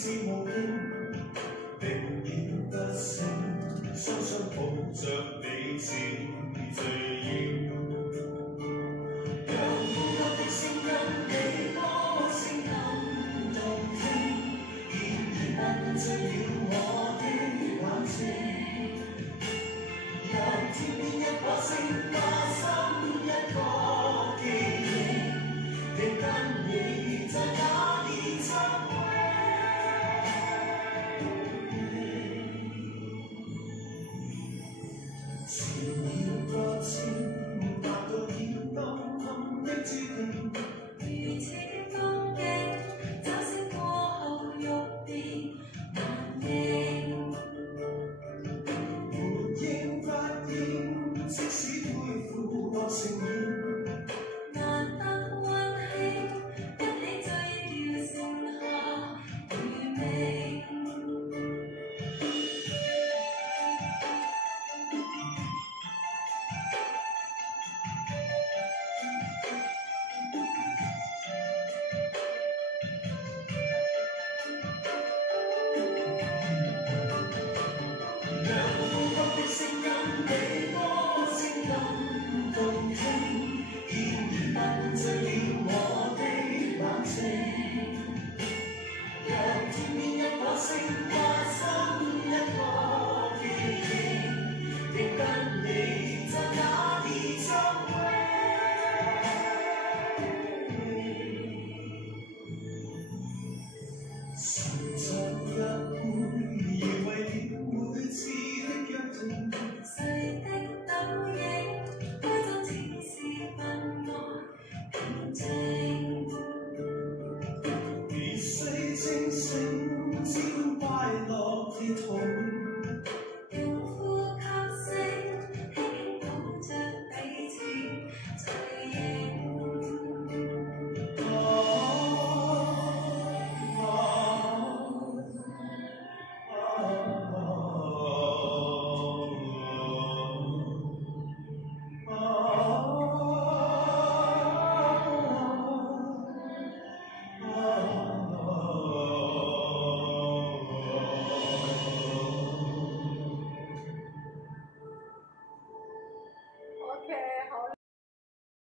是無形，定然不醒，雙雙抱着彼此最要。讓呼吸的聲音比歌聲更動聽，然而不醉了我的冷靜。讓天邊一把聲加深一個記憶，定跟你在那演唱會。前了個千，達到了當空的注定。如此的風景，找醒過後欲變難認。沒應不應，即使背負或承認，難得溫馨，一起醉掉剩下餘味。讓呼吸的聲音比歌聲更動聽，然而不醉了我的冷靜。讓天邊一把聲加深一個記憶，定跟你在那演唱會。沉着一杯，而為了每次的約定。誰的倒影，該怎似是分外平靜。別須清醒，只管快樂跌痛。